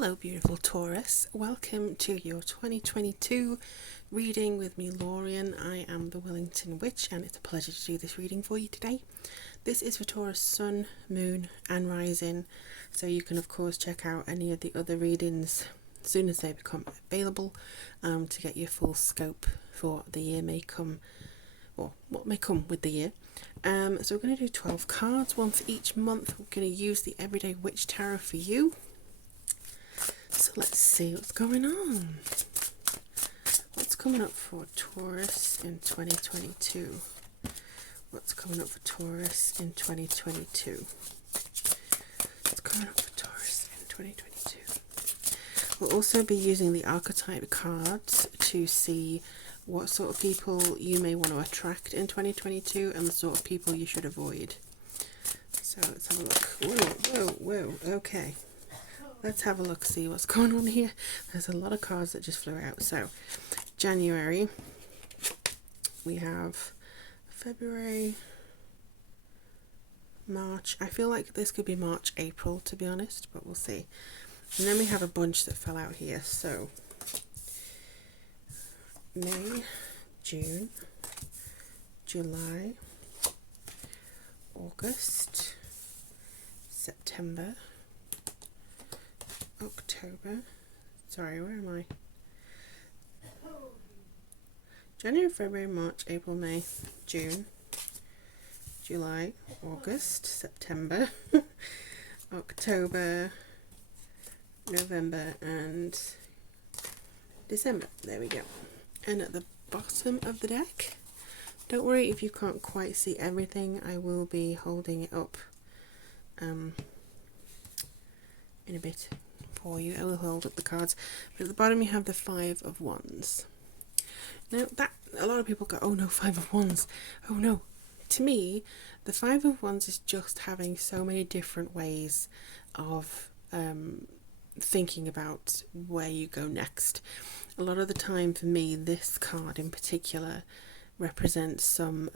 Hello beautiful Taurus, welcome to your 2022 reading with me Lorien. I am the Wellington Witch and it's a pleasure to do this reading for you today. This is for Taurus Sun, Moon and Rising, so you can of course check out any of the other readings as soon as they become available to get your full scope for the year may come, or what may come with the year. So we're going to do 12 cards, one for each month. We're going to use the Everyday Witch Tarot for you. So let's see what's going on. What's coming up for Taurus in 2022? What's coming up for Taurus in 2022? What's coming up for Taurus in 2022? We'll also be using the archetype cards to see what sort of people you may want to attract in 2022 and the sort of people you should avoid. So let's have a look. Whoa, okay. Let's have a look, see what's going on here. There's a lot of cards that just flew out. So, January, we have February, March. I feel like this could be March, April, to be honest, but we'll see. And then we have a bunch that fell out here. So, May, June, July, August, September, October, sorry, where am I? January, February, March, April, May, June, July, August, September, October, November, and December. There we go. And at the bottom of the deck, don't worry if you can't quite see everything, I will be holding it up in a bit for you. I will hold up the cards, but at the bottom you have the Five of Wands. Now that a lot of people go, oh no, Five of Wands, oh no. To me, the Five of Wands is just having so many different ways of thinking about where you go next. A lot of the time for me, this card in particular represents some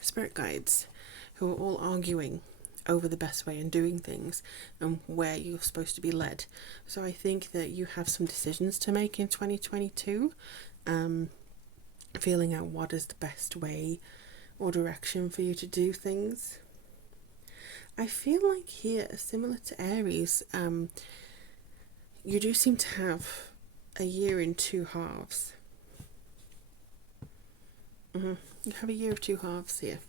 spirit guides who are all arguing over the best way in doing things and where you're supposed to be led. So I think that you have some decisions to make in 2022, feeling out what is the best way or direction for you to do things. I feel like here, similar to Aries, you do seem to have a year in two halves. You have a year of two halves here.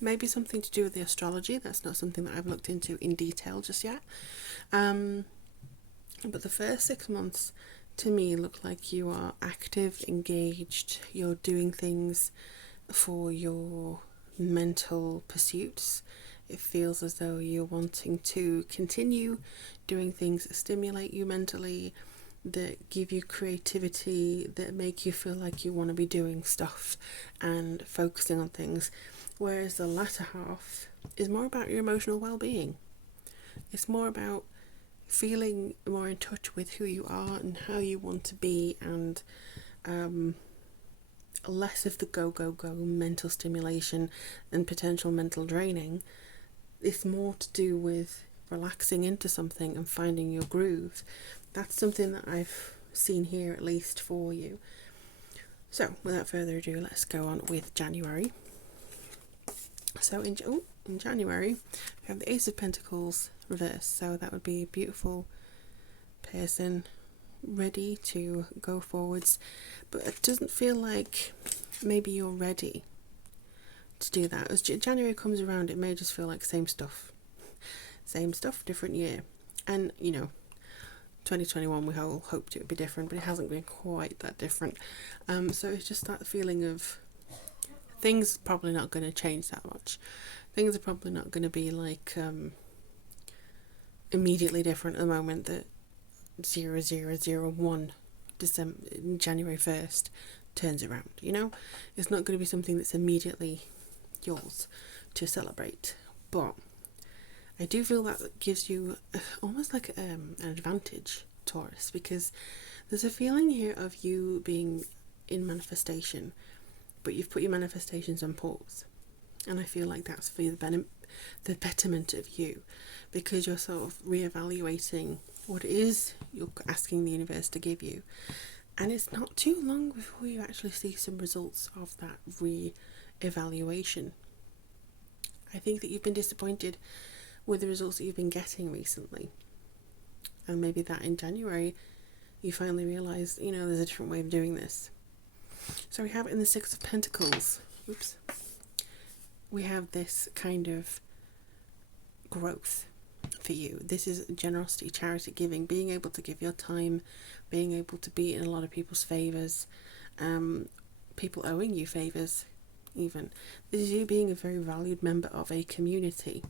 Maybe something to do with the astrology. That's not something that I've looked into in detail just yet. But the first 6 months to me look like you are active, engaged, you're doing things for your mental pursuits. It feels as though you're wanting to continue doing things that stimulate you mentally, that give you creativity, that make you feel like you want to be doing stuff and focusing on things. Whereas the latter half is more about your emotional well-being. It's more about feeling more in touch with who you are and how you want to be, and less of the go mental stimulation and potential mental draining. It's more to do with relaxing into something and finding your groove. That's something that I've seen here, at least for you. So without further ado, let's go on with January. So in January, we have the Ace of Pentacles reversed. So that would be a beautiful person ready to go forwards. But it doesn't feel like maybe you're ready to do that. As January comes around, it may just feel like same stuff. Same stuff, different year. And, 2021 we all hoped it would be different, but it hasn't been quite that different. So it's just that feeling of things probably not going to change that much. Things are probably not going to be like immediately different at the moment that 0001 January 1st turns around. It's not going to be something that's immediately yours to celebrate. But I do feel that gives you almost like an advantage, Taurus, because there's a feeling here of you being in manifestation, but you've put your manifestations on pause. And I feel like that's for the betterment of you, because you're sort of reevaluating what it is you're asking the universe to give you. And it's not too long before you actually see some results of that re-evaluation. I think that you've been disappointed with the results that you've been getting recently. And maybe that in January you finally realise, there's a different way of doing this. So we have in the Six of Pentacles, we have this kind of growth for you. This is generosity, charity, giving, being able to give your time, being able to be in a lot of people's favours, people owing you favours even. This is you being a very valued member of a community.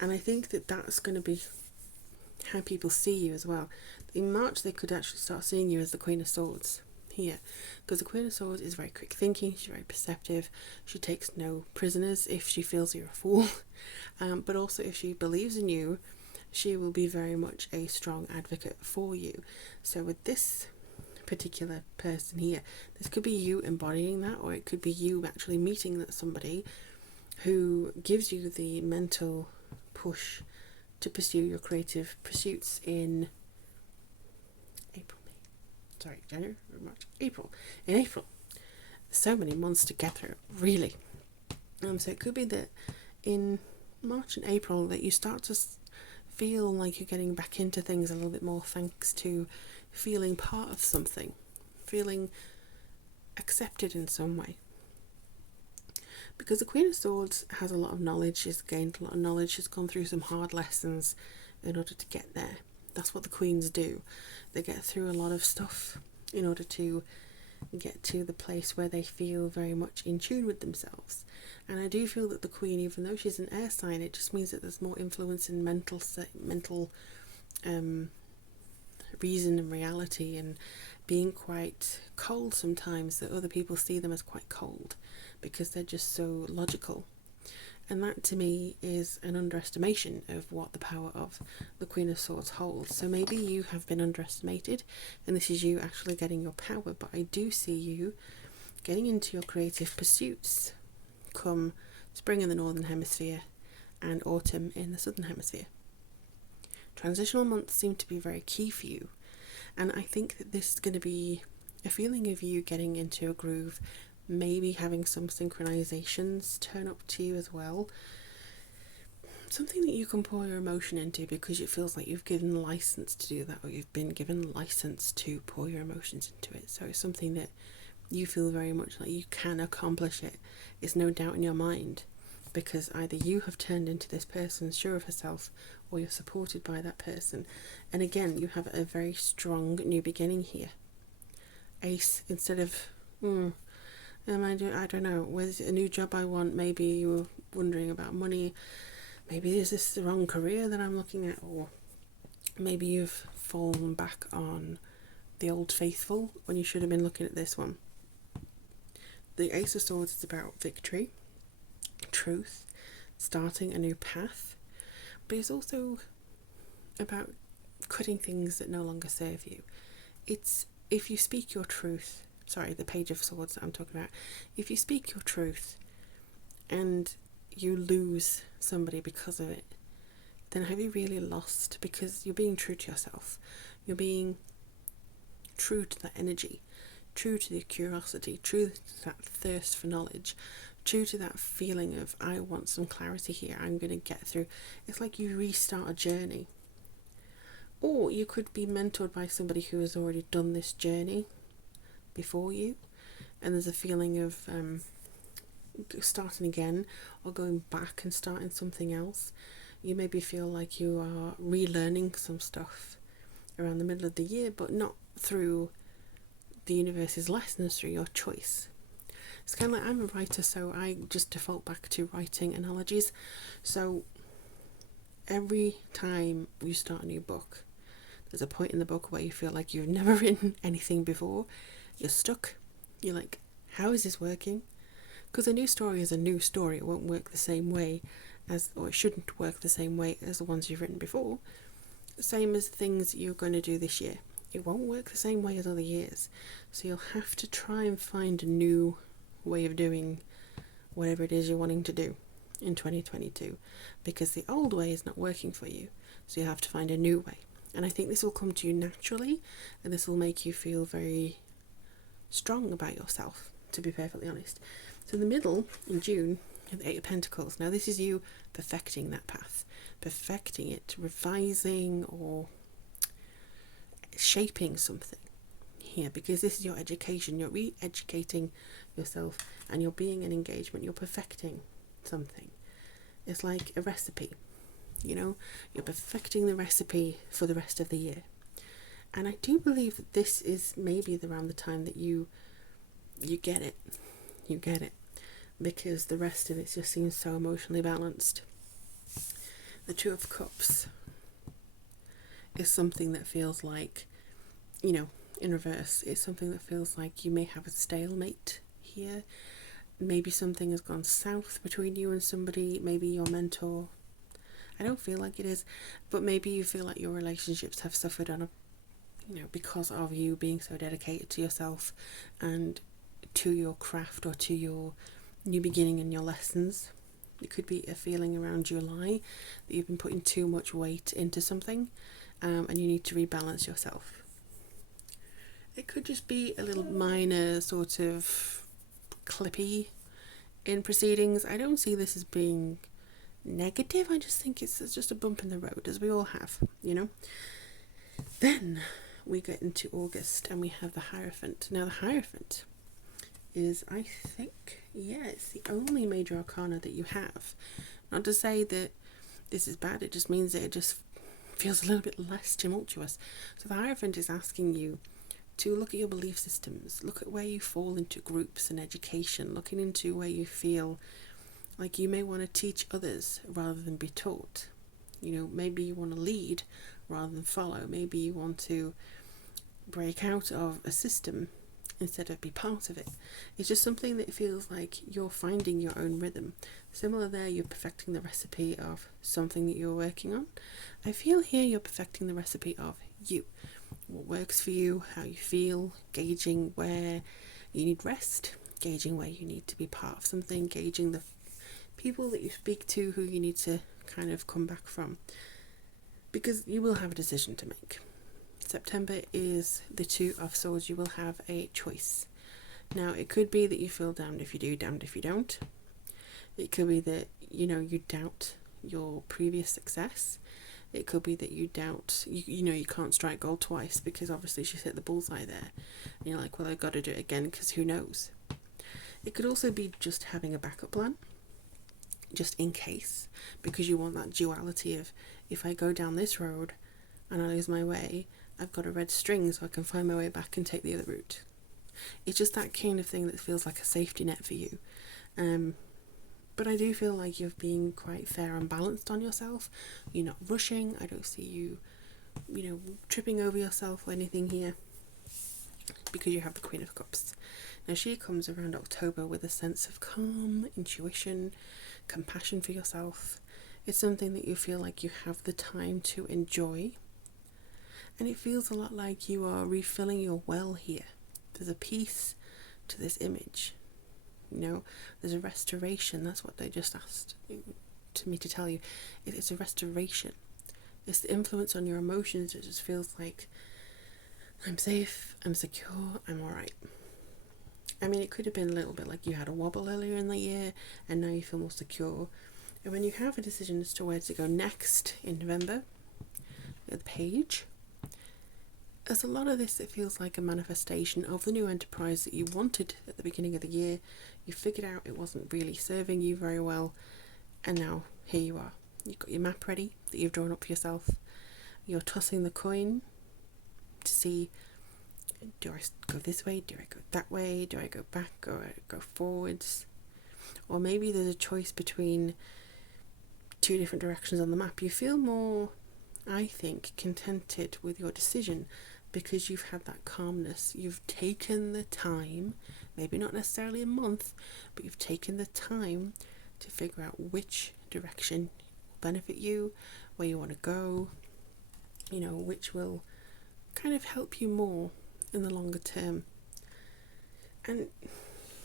And I think that that's going to be how people see you as well. In March they could actually start seeing you as the Queen of Swords here, because the Queen of Swords is very quick thinking, she's very perceptive, she takes no prisoners if she feels you're a fool, but also if she believes in you, she will be very much a strong advocate for you. So with this particular person here, this could be you embodying that, or it could be you actually meeting somebody who gives you the mental push to pursue your creative pursuits in January, March, April. In April. So many months to get through, really. So it could be that in March and April that you start to feel like you're getting back into things a little bit more, thanks to feeling part of something, feeling accepted in some way. Because the Queen of Swords has a lot of knowledge, she's gained a lot of knowledge, she's gone through some hard lessons in order to get there. That's what the queens do. They get through a lot of stuff in order to get to the place where they feel very much in tune with themselves. And I do feel that the Queen, even though she's an air sign, it just means that there's more influence in mental reason and reality, and being quite cold sometimes, that other people see them as quite cold because they're just so logical. And that to me is an underestimation of what the power of the Queen of Swords holds. So maybe you have been underestimated and this is you actually getting your power, but I do see you getting into your creative pursuits come spring in the Northern Hemisphere and autumn in the Southern Hemisphere. Transitional months seem to be very key for you, and I think that this is going to be a feeling of you getting into a groove, maybe having some synchronizations turn up to you as well. Something that you can pour your emotion into because it feels like you've given license to do that, or you've been given license to pour your emotions into it. So it's something that you feel very much like you can accomplish it. It's no doubt in your mind, because either you have turned into this person sure of herself, or you're supported by that person. And again, you have a very strong new beginning here. Ace, instead of I don't know, where's a new job I want? Maybe you were wondering about money. Maybe is this the wrong career that I'm looking at? Or maybe you've fallen back on the old faithful when you should have been looking at this one. The Ace of Swords is about victory, truth, starting a new path. But it's also about cutting things that no longer serve you. It's if you speak your truth. Sorry, the Page of Swords that I'm talking about. If you speak your truth and you lose somebody because of it, then have you really lost? Because you're being true to yourself. You're being true to that energy, true to the curiosity, true to that thirst for knowledge, true to that feeling of, I want some clarity here, I'm going to get through. It's like you restart a journey. Or you could be mentored by somebody who has already done this journey before you, and there's a feeling of starting again, or going back and starting something else. You maybe feel like you are relearning some stuff around the middle of the year, but not through the universe's lessons, through your choice. It's kind of like, I'm a writer, so I just default back to writing analogies. So every time you start a new book, there's a point in the book where you feel like you've never written anything before. You're stuck. You're like, how is this working? Because a new story is a new story. It won't work the same way as, or it shouldn't work the same way as the ones you've written before. Same as things you're going to do this year. It won't work the same way as other years. So you'll have to try and find a new way of doing whatever it is you're wanting to do in 2022, because the old way is not working for you. So you have to find a new way. And I think this will come to you naturally, and this will make you feel very strong about yourself, to be perfectly honest. So in the middle, in June, you have the Eight of Pentacles. Now this is you perfecting that path, perfecting it, revising or shaping something here, because this is your education. You're re-educating yourself, and you're being in engagement. You're perfecting something. It's like a recipe, you know, you're perfecting the recipe for the rest of the year. And I do believe that this is maybe around the time that you get it, because the rest of it just seems so emotionally balanced. The Two of Cups is something that feels like, you know, in reverse, it's something that feels like you may have a stalemate here. Maybe something has gone south between you and somebody, maybe your mentor. I don't feel like it is, but maybe you feel like your relationships have suffered on a, you know, because of you being so dedicated to yourself and to your craft or to your new beginning and your lessons. It could be a feeling around July that you've been putting too much weight into something, and you need to rebalance yourself. It could just be a little minor sort of clippy in proceedings. I don't see this as being negative. I just think it's just a bump in the road, as we all have, you know. Then we get into August, and we have the Hierophant. Now the Hierophant is, I think, yeah, it's the only major arcana that you have. Not to say that this is bad, it just means that it just feels a little bit less tumultuous. So the Hierophant is asking you to look at your belief systems, look at where you fall into groups and education, looking into where you feel like you may want to teach others rather than be taught. You know, maybe you want to lead rather than follow. Maybe you want to break out of a system instead of be part of it. It's just something that feels like you're finding your own rhythm. Similar there, you're perfecting the recipe of something that you're working on. I feel here you're perfecting the recipe of you. What works for you, how you feel, gauging where you need rest, gauging where you need to be part of something, gauging the people that you speak to who you need to kind of come back from. Because you will have a decision to make. September is the Two of Swords. You will have a choice. Now, it could be that you feel damned if you do, damned if you don't. It could be that, you know, you doubt your previous success. It could be that you doubt, you know, you can't strike gold twice, because obviously she's hit the bullseye there. And you're like, well, I've got to do it again, because who knows? It could also be just having a backup plan, just in case, because you want that duality of, if I go down this road and I lose my way, I've got a red string so I can find my way back and take the other route. It's just that kind of thing that feels like a safety net for you. But I do feel like you're being quite fair and balanced on yourself. You're not rushing. I don't see you, you know, tripping over yourself or anything here, because you have the Queen of Cups. Now she comes around October with a sense of calm, intuition, compassion for yourself. It's something that you feel like you have the time to enjoy. And it feels a lot like you are refilling your well here. There's a piece to this image. You know, there's a restoration. That's what they just asked to me to tell you. It's a restoration. It's the influence on your emotions. It just feels like I'm safe, I'm secure, I'm alright. I mean, it could have been a little bit like you had a wobble earlier in the year and now you feel more secure. And when you have a decision as to where to go next in November, the Page, there's a lot of this that feels like a manifestation of the new enterprise that you wanted at the beginning of the year. You figured out it wasn't really serving you very well, and now here you are. You've got your map ready that you've drawn up for yourself. You're tossing the coin to see, do I go this way, do I go that way, do I go back, or go forwards? Or maybe there's a choice between two different directions on the map. You feel more, I think, contented with your decision because you've had that calmness. You've taken the time, maybe not necessarily a month, but you've taken the time to figure out which direction will benefit you, where you want to go, you know, which will kind of help you more in the longer term. And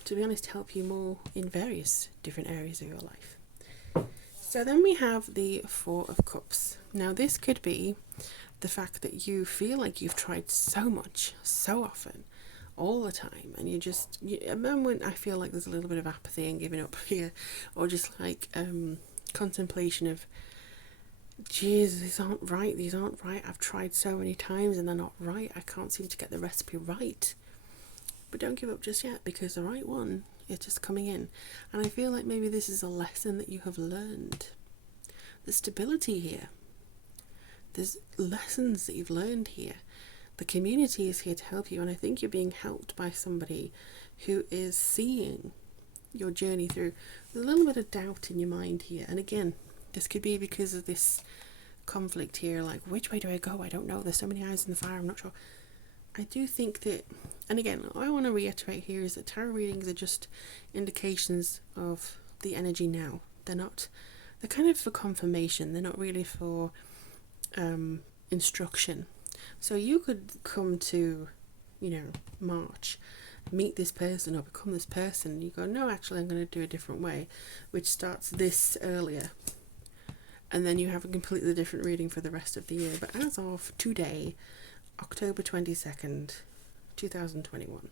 to be honest, help you more in various different areas of your life. So then we have the Four of Cups. Now this could be the fact that you feel like you've tried so much, so often, all the time, and a moment I feel like there's a little bit of apathy and giving up here, or just like contemplation of, geez, these aren't right, I've tried so many times and they're not right, I can't seem to get the recipe right. But don't give up just yet, because the right one is just coming in. And I feel like maybe this is a lesson that you have learned. There's stability here. There's lessons that you've learned here. The community is here to help you, and I think you're being helped by somebody who is seeing your journey through. There's a little bit of doubt in your mind here, and again, this could be because of this conflict here, like, which way do I go? I don't know. There's so many irons in the fire, I'm not sure. I do think that, and again, what I want to reiterate here is that tarot readings are just indications of the energy now. They're kind of for confirmation. They're not really for instruction. So you could come to, March, meet this person or become this person, and you go, no, actually I'm going to do a different way, which starts this earlier. And then you have a completely different reading for the rest of the year. But as of today, October 22nd, 2021,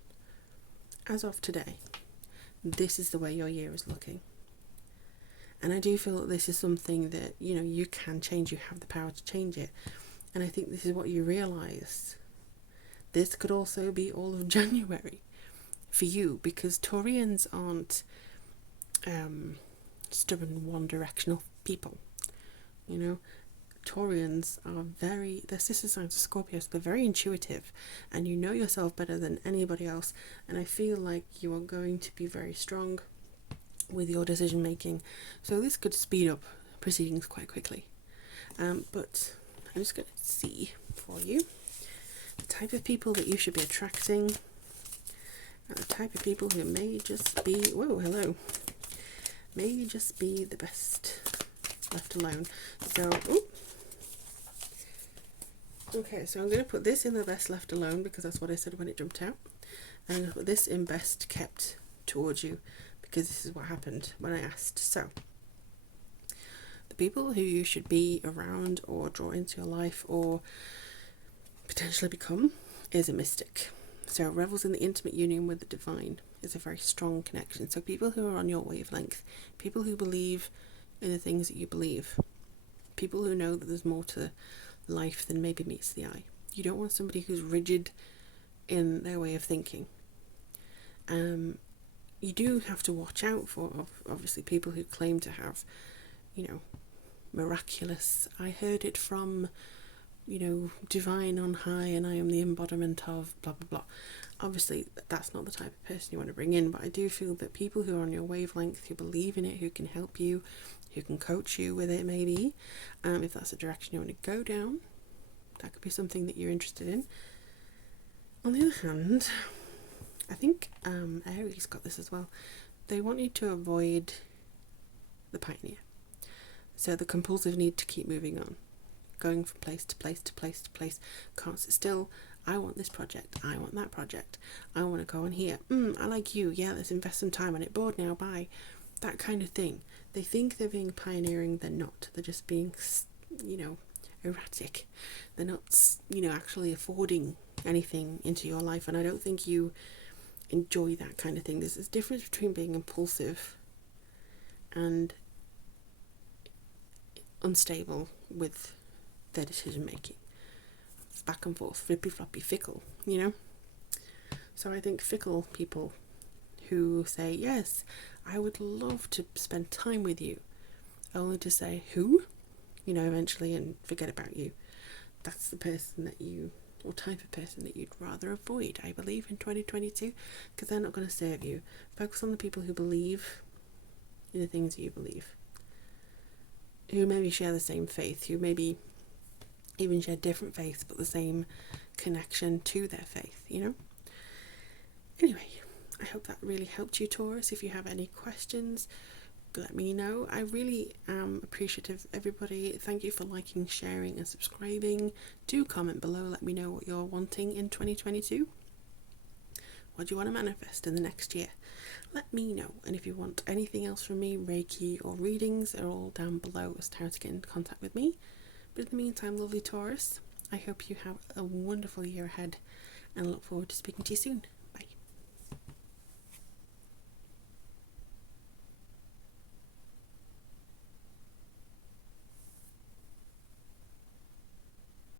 as of today, this is the way your year is looking. And I do feel that this is something that, you can change. You have the power to change it. And I think this is what you realise. This could also be all of January for you, because Taurians aren't stubborn, one-directional people. Taurians are they're sister signs of Scorpio, so they're very intuitive, and you know yourself better than anybody else. And I feel like you are going to be very strong with your decision making. So this could speed up proceedings quite quickly. But I'm just going to see for you the type of people that you should be attracting, and the type of people who may just be, may just be the best left alone. So, okay, so I'm going to put this in the best left alone, because that's what I said when it jumped out. And I'm going to put this in best kept towards you, because this is what happened when I asked. So, the people who you should be around or draw into your life or potentially become is a mystic. So revels in the intimate union with the divine is a very strong connection. So people who are on your wavelength, people who believe in the things that you believe, people who know that there's more to life than maybe meets the eye. You don't want somebody who's rigid in their way of thinking. You do have to watch out for, obviously, people who claim to have, miraculous, I heard it from, divine on high, and I am the embodiment of blah blah blah. Obviously that's not the type of person you want to bring in, but I do feel that people who are on your wavelength, who believe in it, who can help you, who can coach you with it, maybe, if that's a direction you want to go down, that could be something that you're interested in. On the other hand, I think Aries got this as well. They want you to avoid the pioneer. So the compulsive need to keep moving on, going from place to place to place to place, can't sit still. I want this project, I want that project, I want to go on here, I like you, yeah, let's invest some time on it, bored now, bye. That kind of thing. They think they're being pioneering, they're not. They're just being, erratic. They're not, actually affording anything into your life, and I don't think you enjoy that kind of thing. There's a difference between being impulsive and unstable with their decision making. Back and forth, flippy floppy, fickle, So I think fickle people who say, yes, I would love to spend time with you, only to say, who? Eventually, and forget about you. That's the person that or type of person that you'd rather avoid, I believe, in 2022, because they're not going to serve you. Focus on the people who believe in the things that you believe, who maybe share the same faith, who maybe even share different faiths but the same connection to their faith, Anyway, I hope that really helped you, Taurus. If you have any questions, let me know. I really am appreciative of everybody. Thank you for liking, sharing and subscribing. Do comment below, let me know what you're wanting in 2022. What do you want to manifest in the next year? Let me know. And if you want anything else from me, Reiki or readings, are all down below as to how to get into contact with me. But in the meantime, lovely Taurus, I hope you have a wonderful year ahead and look forward to speaking to you soon.